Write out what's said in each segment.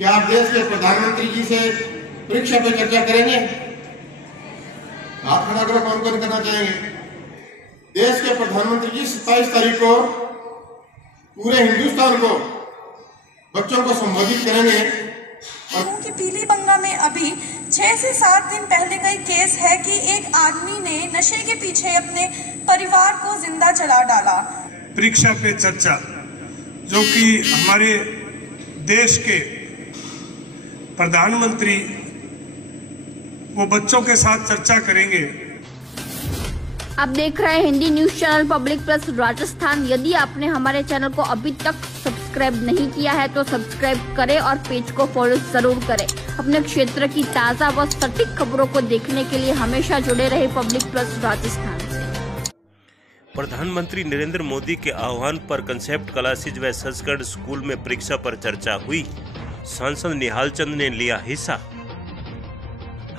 कि आप देश के प्रधानमंत्री जी से परीक्षा पे चर्चा करेंगे? हाथ खड़ा करो, कौन कौन करना चाहेंगे? देश के प्रधानमंत्री जी 27 तारीख को पूरे हिंदुस्तान को बच्चों को संबोधित करेंगे। कि पीली बंगा में अभी 6 से 7 दिन पहले का केस है कि एक आदमी ने नशे के पीछे अपने परिवार को जिंदा जला डाला। परीक्षा पे चर्चा, जो कि हमारे देश के प्रधानमंत्री वो बच्चों के साथ चर्चा करेंगे। आप देख रहे हैं Hindi news channel public plus Rajasthan. यदि आपने हमारे चैनल को अभी तक सब्सक्राइब नहीं किया है तो सब्सक्राइब करें और पेज को फॉलो जरूर करें। अपने क्षेत्र की ताज़ा व सटीक खबरों को देखने के लिए हमेशा जुड़े रहे पब्लिक प्लस राजस्थान से। प्रधानमंत्री नरेंद्र मोदी के आह्वान पर कंसेप्ट क्लासेज व सचखंड स्कूल में परीक्षा पर चर्चा हुई। सांसद निहाल चंद ने लिया हिस्सा।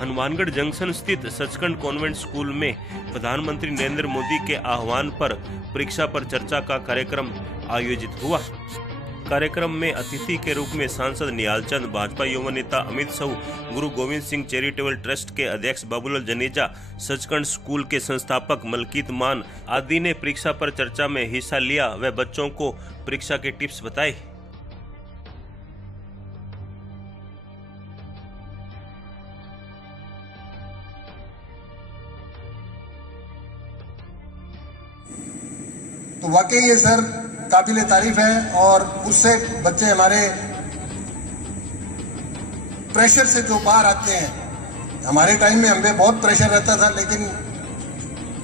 हनुमानगढ़ जंक्शन स्थित सचखंड कॉन्वेंट स्कूल में प्रधानमंत्री नरेंद्र मोदी के आह्वान पर परीक्षा पर चर्चा का कार्यक्रम आयोजित हुआ। कार्यक्रम में अतिथि के रूप में सांसद निहाल चंद, भाजपा युवा नेता अमित साहू, गुरु गोविंद सिंह चैरिटेबल ट्रस्ट के अध्यक्ष बाबूलाल जनेजा, सचखंड स्कूल के संस्थापक मलकीत मान आदि ने परीक्षा पर चर्चा में हिस्सा लिया व बच्चों को परीक्षा के टिप्स बताए। तो वाकई ये सर काबिले तारीफ है और उससे बच्चे हमारे प्रेशर से जो बाहर आते हैं। हमारे टाइम में हमें बहुत प्रेशर रहता था, लेकिन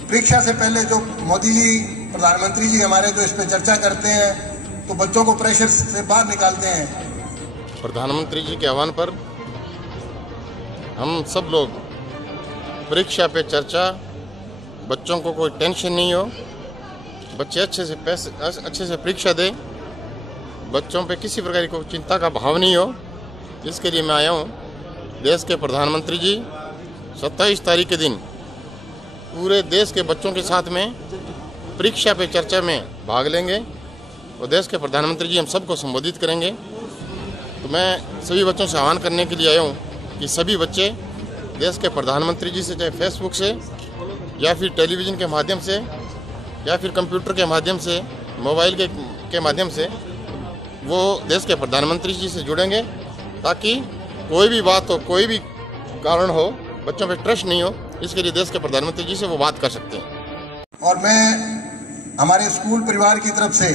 परीक्षा से पहले जो मोदी जी प्रधानमंत्री जी हमारे जो इस पे चर्चा करते हैं तो बच्चों को प्रेशर से बाहर निकालते हैं। प्रधानमंत्री जी के आह्वान पर हम सब लोग परीक्षा पे चर्चा, बच्चों को कोई टेंशन नहीं हो, बच्चे अच्छे से परीक्षा दें, बच्चों पे किसी प्रकार की चिंता का भाव नहीं हो, इसके लिए मैं आया हूँ। देश के प्रधानमंत्री जी 27 तारीख के दिन पूरे देश के बच्चों के साथ में परीक्षा पे चर्चा में भाग लेंगे और देश के प्रधानमंत्री जी हम सबको संबोधित करेंगे। तो मैं सभी बच्चों से आह्वान करने के लिए आया हूँ कि सभी बच्चे देश के प्रधानमंत्री जी से, चाहे फेसबुक से या फिर टेलीविज़न के माध्यम से या फिर कंप्यूटर के माध्यम से, मोबाइल के माध्यम से वो देश के प्रधानमंत्री जी से जुड़ेंगे, ताकि कोई भी बात हो, कोई भी कारण हो, बच्चों पे ट्रस्ट नहीं हो, इसके लिए देश के प्रधानमंत्री जी से वो बात कर सकते हैं। और मैं हमारे स्कूल परिवार की तरफ से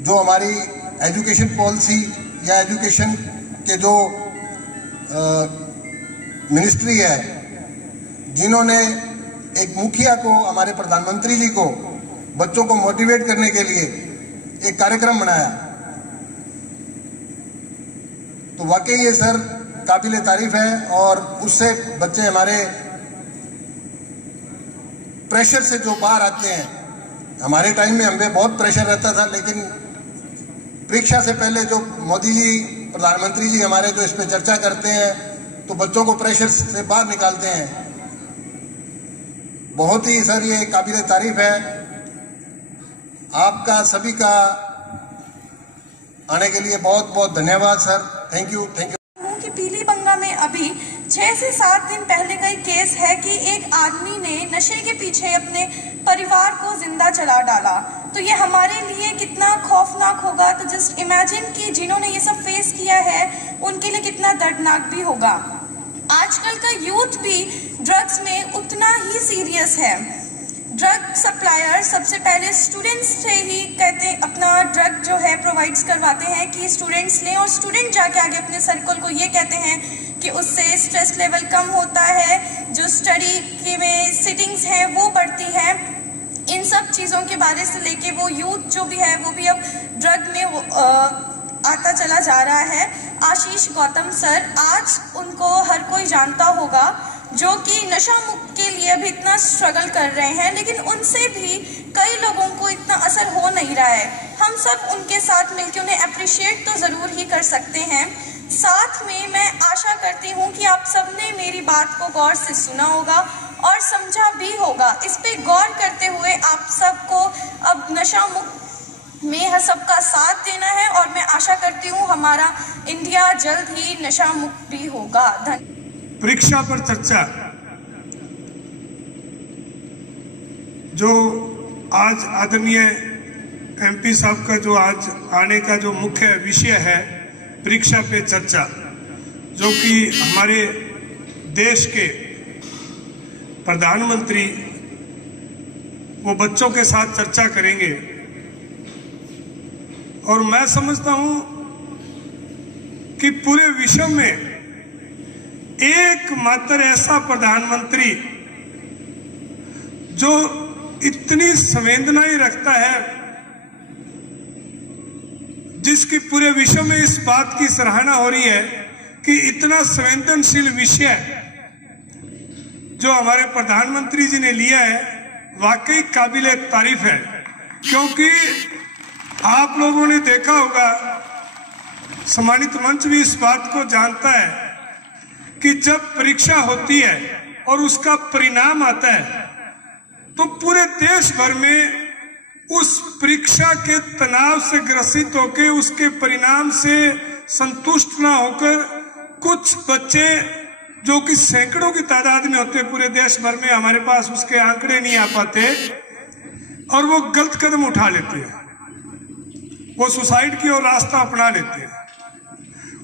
जो हमारी एजुकेशन पॉलिसी या एजुकेशन के जो मिनिस्ट्री है, जिन्होंने एक मुखिया को, हमारे प्रधानमंत्री जी को बच्चों को मोटिवेट करने के लिए एक कार्यक्रम बनाया, तो वाकई ये सर काबिले तारीफ है और उससे बच्चे हमारे प्रेशर से जो बाहर आते हैं। हमारे टाइम में हमें बहुत प्रेशर रहता था, लेकिन परीक्षा से पहले जो मोदी जी प्रधानमंत्री जी हमारे जो इस पे चर्चा करते हैं तो बच्चों को प्रेशर से बाहर निकालते हैं। बहुत ही सर ये काबिले तारीफ है। आपका सभी का आने के लिए बहुत बहुत धन्यवाद सर। Thank you. कि पीली बंगा में अभी 6 से 7 दिन पहले का केस है कि एक आदमी ने नशे के पीछे अपने परिवार को जिंदा जला डाला। तो ये हमारे लिए कितना खौफनाक होगा, तो जस्ट इमेजिन कि जिन्होंने ये सब फेस किया है उनके लिए कितना दर्दनाक भी होगा। आजकल का यूथ भी ड्रग्स में उतना ही सीरियस है। ड्रग सप्लायर सबसे पहले स्टूडेंट्स से ही कहते अपना ड्रग जो है प्रोवाइड्स करवाते हैं कि स्टूडेंट्स लें, और स्टूडेंट जाके आगे अपने सर्कल को ये कहते हैं कि उससे स्ट्रेस लेवल कम होता है, जो स्टडी के में सिटिंग्स हैं वो बढ़ती है। इन सब चीज़ों के बारे से लेके वो यूथ जो भी है वो भी अब ड्रग में आता चला जा रहा है। आशीष गौतम सर, आज उनको हर कोई जानता होगा, जो कि नशा मुक्त के लिए अभी इतना स्ट्रगल कर रहे हैं, लेकिन उनसे भी कई लोगों को इतना असर हो नहीं रहा है। हम सब उनके साथ मिलकर उन्हें अप्रिशिएट तो ज़रूर ही कर सकते हैं। साथ में मैं आशा करती हूँ कि आप सबने मेरी बात को गौर से सुना होगा और समझा भी होगा। इस पे गौर करते हुए आप सबको अब नशा मुक्त में सबका साथ देना है, और मैं आशा हमारा इंडिया जल्द ही नशा मुक्त भी होगा। परीक्षा पर चर्चा जो आज आदरणीय एमपी साहब का जो आज आने का जो मुख्य विषय है परीक्षा पे चर्चा, जो कि हमारे देश के प्रधानमंत्री वो बच्चों के साथ चर्चा करेंगे। और मैं समझता हूं कि पूरे विश्व में एकमात्र ऐसा प्रधानमंत्री जो इतनी संवेदनाएं रखता है, जिसकी पूरे विश्व में इस बात की सराहना हो रही है कि इतना संवेदनशील विषय जो हमारे प्रधानमंत्री जी ने लिया है वाकई काबिले तारीफ है। क्योंकि आप लोगों ने देखा होगा, सम्मानित मंच भी इस बात को जानता है कि जब परीक्षा होती है और उसका परिणाम आता है तो पूरे देश भर में उस परीक्षा के तनाव से ग्रसित होकर उसके परिणाम से संतुष्ट ना होकर कुछ बच्चे जो कि सैकड़ों की तादाद में होते पूरे देश भर में, हमारे पास उसके आंकड़े नहीं आ पाते, और वो गलत कदम उठा लेते हैं, वो सुसाइड की ओर रास्ता अपना लेते हैं।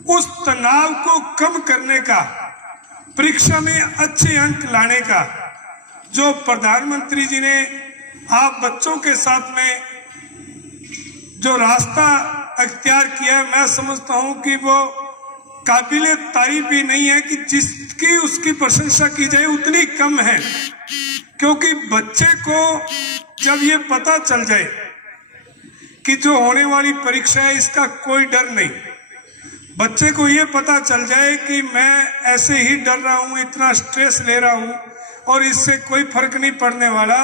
उस तनाव को कम करने का, परीक्षा में अच्छे अंक लाने का जो प्रधानमंत्री जी ने आप बच्चों के साथ में जो रास्ता अख्तियार किया है, मैं समझता हूं कि वो काबिले तारीफ ही नहीं है कि जिसकी उसकी प्रशंसा की जाए उतनी कम है। क्योंकि बच्चे को जब ये पता चल जाए कि जो होने वाली परीक्षा है इसका कोई डर नहीं, बच्चे को ये पता चल जाए कि मैं ऐसे ही डर रहा हूं, इतना स्ट्रेस ले रहा हूं और इससे कोई फर्क नहीं पड़ने वाला,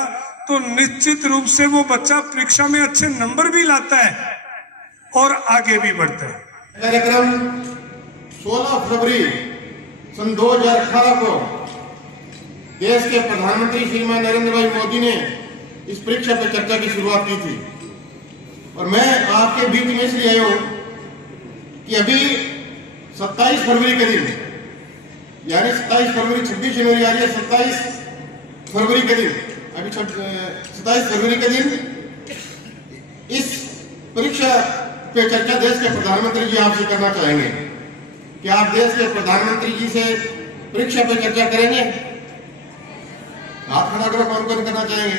तो निश्चित रूप से वो बच्चा परीक्षा में अच्छे नंबर भी लाता है और आगे भी बढ़ता है। कार्यक्रम 16 फरवरी सन 2018 को देश के प्रधानमंत्री श्रीमान नरेंद्र भाई मोदी ने इस परीक्षा पर चर्चा की शुरुआत की थी। और मैं आपके बीच में इसलिए आया हूं कि अभी 27 फरवरी के दिन, यानी 27 फरवरी 26 जनवरी आ रही है, 27 फरवरी के दिन, अभी 27 फरवरी के दिन इस परीक्षा पे चर्चा देश के प्रधानमंत्री जी आपसे करना चाहेंगे कि आप देश के प्रधानमंत्री जी से परीक्षा पे चर्चा करेंगे। हाथ खड़ा करो, कौन कौन करना चाहेंगे?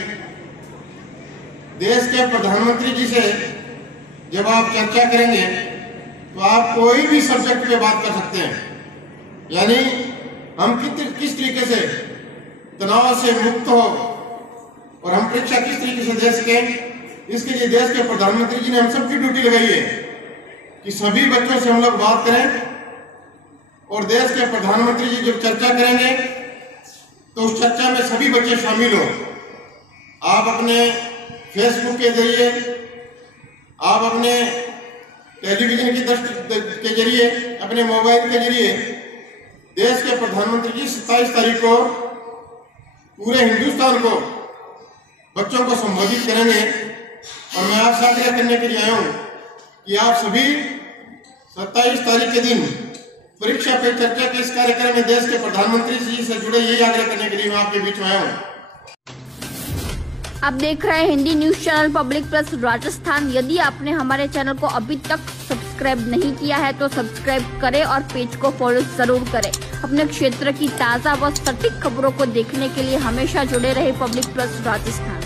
देश के प्रधानमंत्री जी से जब आप चर्चा करेंगे तो आप कोई भी सब्जेक्ट पे बात कर सकते हैं, यानी हम किस तरीके से तनाव से मुक्त हो और हम परीक्षा किस तरीके से दे सकें। इसके लिए देश के प्रधानमंत्री जी ने हम सबकी ड्यूटी लगाई है कि सभी बच्चों से हम लोग बात करें। और देश के प्रधानमंत्री जी जब चर्चा करेंगे तो उस चर्चा में सभी बच्चे शामिल हो। आप अपने फेसबुक के जरिए, आप अपने टेलीविजन के जरिए, अपने मोबाइल के जरिए देश के प्रधानमंत्री जी 27 तारीख को पूरे हिंदुस्तान को बच्चों को संबोधित करेंगे। और मैं आपसे आग्रह करने के लिए आया हूं कि आप सभी 27 तारीख के दिन परीक्षा पे चर्चा के इस कार्यक्रम में देश के प्रधानमंत्री जी से जुड़े, यही आग्रह करने के लिए मैं आपके बीच में आया हूं। आप देख रहे हैं Hindi news channel public plus Rajasthan. यदि आपने हमारे चैनल को अभी तक सब्सक्राइब नहीं किया है तो सब्सक्राइब करें और पेज को फॉलो जरूर करें। अपने क्षेत्र की ताज़ा व सटीक खबरों को देखने के लिए हमेशा जुड़े रहे पब्लिक प्लस राजस्थान।